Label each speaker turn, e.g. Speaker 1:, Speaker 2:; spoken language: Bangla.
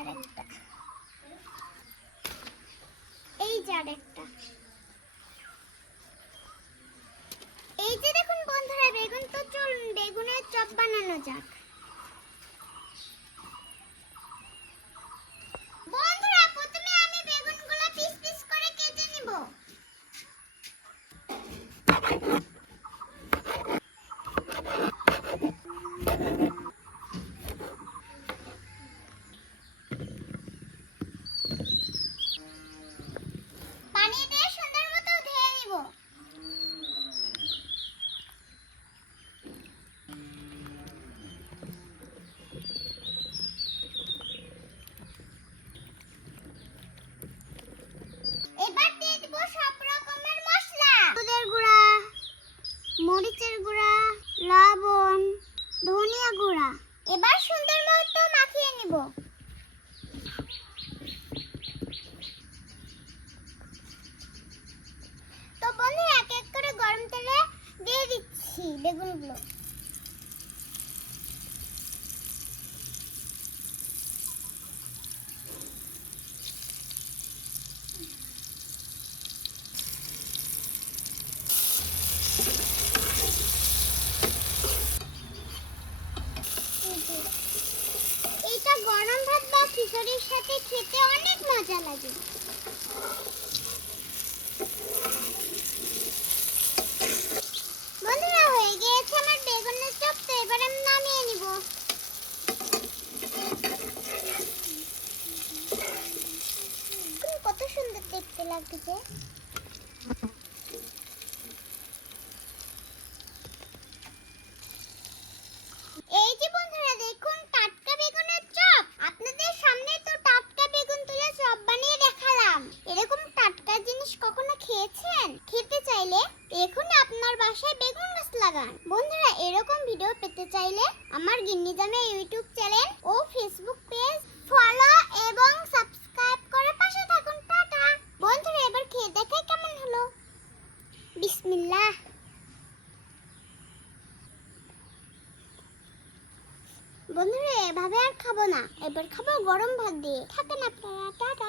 Speaker 1: আরেকটা। এই যে আরেকটা। এই যে দেখুন বন্ধুরা, বেগুন তো চলুন, বেগুনের চপ বানানো যাক। এটা গরম ভাত বা খিচুড়ির সাথে খেতে অনেক মজা লাগে বন্ধুরা হয়ে গিয়েছে আমার বেগুনের চপ তো এবার আমি নামিয়ে নিব দেখুন কত সুন্দর দেখতে লাগছে। এই যে বন্ধুরা, দেখুন, টাটকা বেগুনের চপ। আপনাদের সামনে তো টাটকা বেগুন তুলে চপ বানিয়ে দেখালাম। এরকম টাটকা জিনিস কখনো খেয়েছেন? খেতে চাইলে এখন আপনার বাসায় বেগুন গাছ লাগান। বন্ধুরা, এরকম ভিডিও পেতে চাইলে আমার গিন্নি জামে ইউটিউব চ্যানেল ও ফেসবুক পেজ ফলো এবং বিসমিল্লাহ বন্ধুরা এভাবে আর খাব না। এবার খাব গরম ভাত দিয়ে। থাকেন আপনারা টাটা।